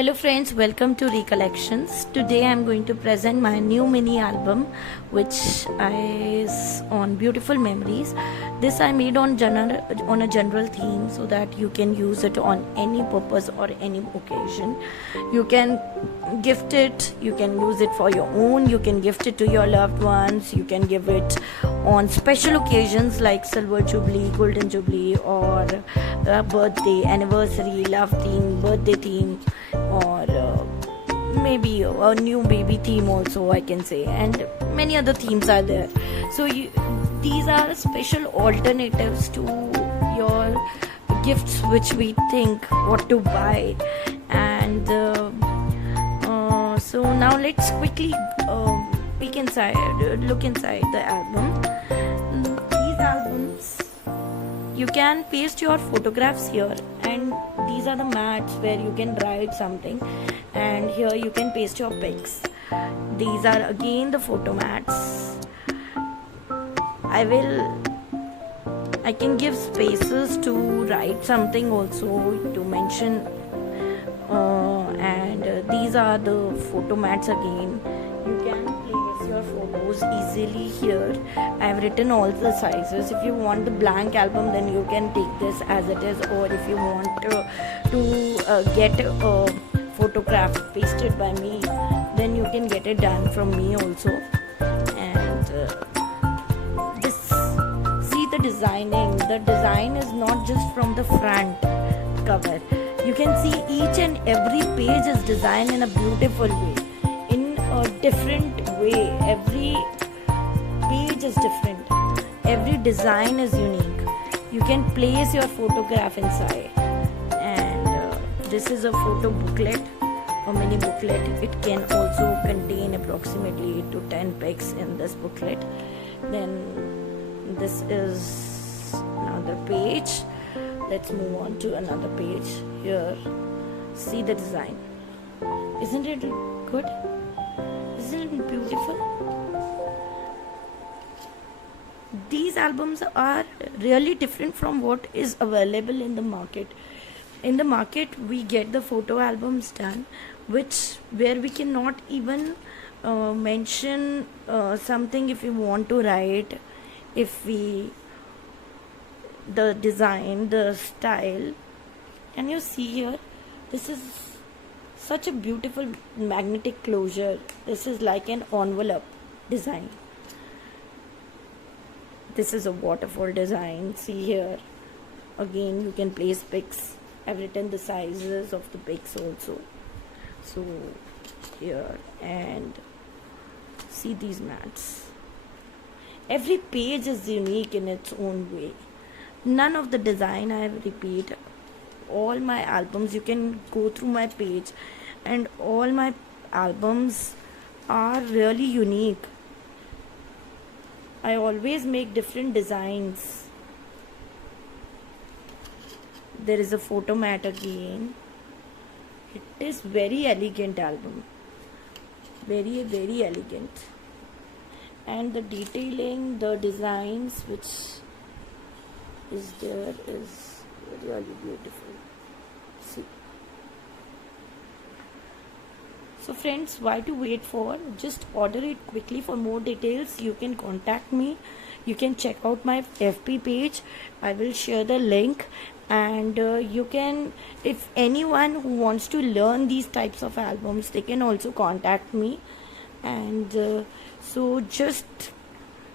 Hello friends, welcome to Recollections. Today I am going to present my new mini album which is on beautiful memories. This I made on a general theme so that you can use it on any purpose or any occasion. You can gift it, you can use it for your own, you can gift it to your loved ones, you can give it on special occasions like silver jubilee, golden jubilee, or birthday, anniversary, love theme, birthday theme, or maybe a new baby theme also I can say, and many other themes are there. So these are special alternatives to your gifts which we think what to buy. And so now let's quickly look inside the album. These albums, you can paste your photographs here, and these are the mats where you can write something, and here you can paste your pics. These are again the photo mats. I can give spaces to write something also, to mention, and these are the photo mats again. You can place your photos easily here. I have written all the sizes. If you want the blank album, then you can take this as it is, or if you want to get a photograph pasted by me, then you can get it done from me also. And see the designing. The design is not just from the front cover. You can see each and every page is designed in a beautiful way, in a different way. Every page is different, every design is unique. You can place your photograph inside. And this is a photo booklet, a mini booklet. It can also contain approximately 8 to 10 pics in this booklet. Then this is another page. Let's move on to another page. Here, see the design. Isn't it good? Isn't it beautiful? These albums are really different from what is available in the market. In the market, we get the photo albums done, where we cannot even mention something if we want to write, the design, the style. Can you see here? This is such a beautiful magnetic closure. This is like an envelope design. This is a waterfall design. See here. Again, you can place pics. I've written the sizes of the pics also. So here, and see these mats. Every page is unique in its own way. None of the design I repeat. All my albums, you can go through my page, and all my albums are really unique. I always make different designs. There is a photo mat again. It is very elegant album. Very, very elegant. And the detailing, the designs which is there is really beautiful. See. So friends, why to wait for? Just order it quickly. For more details, you can contact me. You can check out my FB page. I will share the link. And you can, if anyone who wants to learn these types of albums, they can also contact me. And so just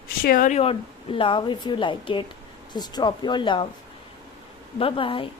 share your love if you like it. Just drop your love. Bye bye.